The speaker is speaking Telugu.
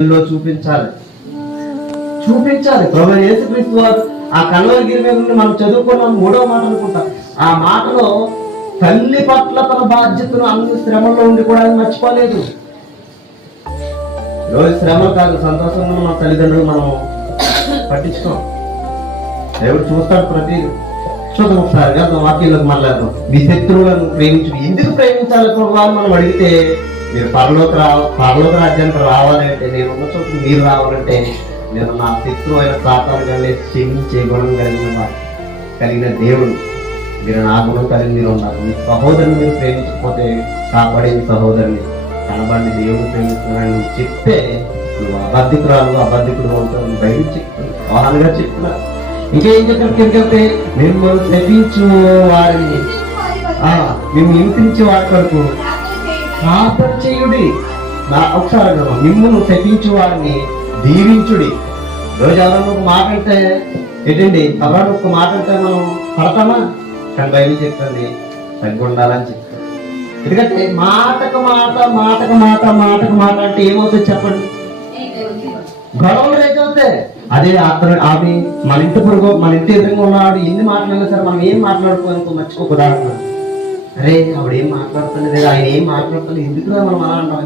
చూపించాలి చూపించాలి. ప్రభువైన యేసుక్రీస్తు వారు ఆ కల్వరి గిరి మీద నుండి మనం చదువుకున్నాం 3వ మాట అనుకుంటా. ఆ మాటలో తల్లి పట్ల తన బాధ్యతను అన్ని శ్రమల్లో ఉండి కూడా అది మర్చిపోలేదు. రోజు శ్రమలు కాదు, సంతోషంగా మన తల్లిదండ్రులు మనం పట్టించుకోం. దేవుడు చూస్తాడు ప్రతి. చూద్దాం ఒకసారిగా వాక్యంలోకి మళ్ళీ మీ శత్రువులను ప్రేమించు. ఎందుకు ప్రేమించాలి ప్రభు అని మనం అడిగితే, మీరు పరలోక రాజ్యానికి రావాలంటే, నేను ఉన్న చోటు మీరు రావాలంటే, నేను నా శత్రువు అయిన సాతానుగానే క్షమించే గుణం కలిగిన దేవుడు. మీరు నా గుణం కలిగి మీరు ఉన్నారు. మీ సహోదరుని మీరు ప్రేమించకపోతే కాపాడేది సహోదరుని. కనబడి దేవుడు ప్రేమిస్తున్నాడు నువ్వు చెప్తే, నువ్వు అబద్ధికుడు అవుతావు. బయట చెప్తున్నా, వాహనంగా చెప్తున్నా. ఇంకేం చెప్పితే, మిమ్మల్ని శపించు వారిని, మేము హింసించే వారి కొరకు ప్రార్థన చేయుడి. ఒకసారి మిమ్మల్ని శపించు వారిని దీవించుడి. రోజు ఎవరన్నా ఒక మాట అంటే ఏంటండి, ఎవరన్నా ఒక మాట అంటే మనం పడతామా? కానీ బయలు చెప్తుంది తగ్గి ఉండాలని చెప్తాను. ఎందుకంటే మాటకు మాట అంటే ఏమవుతుంది చెప్పండి? గొడవలు రేచవుతాయి. అదే ఆమె మన ఇంటి పొరుగు, మన ఇంటి ఎదురుగా ఉన్నాడు, ఎన్ని మాట్లాడినా సరే మనం ఏం మాట్లాడుకోనుకో మర్చిపోకూడదు. అరే ఆవిడ ఏం మాట్లాడుతుంది, ఆయన ఏం మాట్లాడుతుంది, ఎందుకు మనం అలా అంటాం.